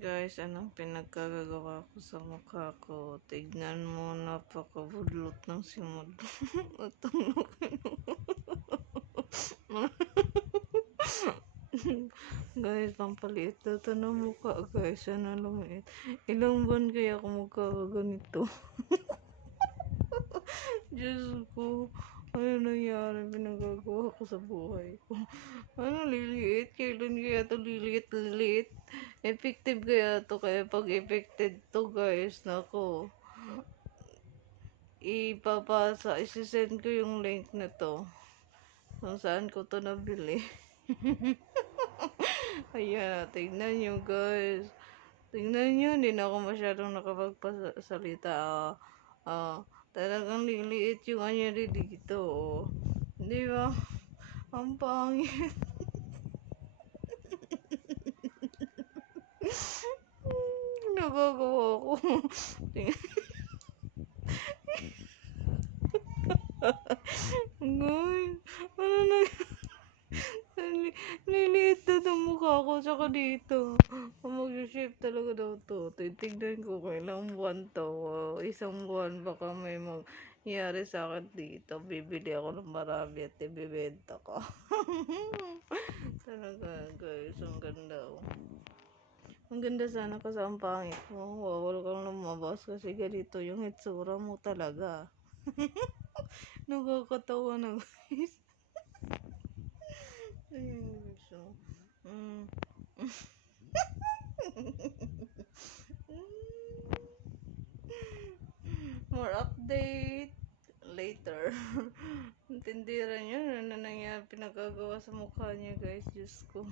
Guys, anong pinagkagagawa ko sa mukha ko? Tignan mo, napakabudlot ng simod. Guys, pampaliit na ito ng mukha, guys. Ano lumiit? Ilang buwan kaya ako magkakaganito? Diyos ko, ano nangyari? Pinagagawa ko sa buhay ko. Ano liliit? Kailan kaya ito liliit? Effective kaya ito? Kaya pag effective to, guys, nako, isisend ko yung link na to kung saan ko to nabili. Ayan, tignan nyo, guys. Tignan nyo, hindi na ako masyadong nakapagpasalita. Talagang liliit yung anyari dito. Di ba? Ang pangit. Nagagawa ko. Guys, ano na? Liliit na ng mukha ko, tsaka dito. Mag-shape talaga daw to. Titignan ko kung ilang buwan to. Isang buwan baka may mangyari sa akin dito. Bibili ako ng marami at ibibenta ko. Talaga, guys, ang ganda. Ang ganda sana kasi ang pangit mo. Wawala kang lumabas kasi ganito yung itsura mo talaga. Nakakatawa na, guys. Ayun, so, more update later. Intindihan nyo ano nangyari pinagagawa sa mukha niya, guys. Diyos ko.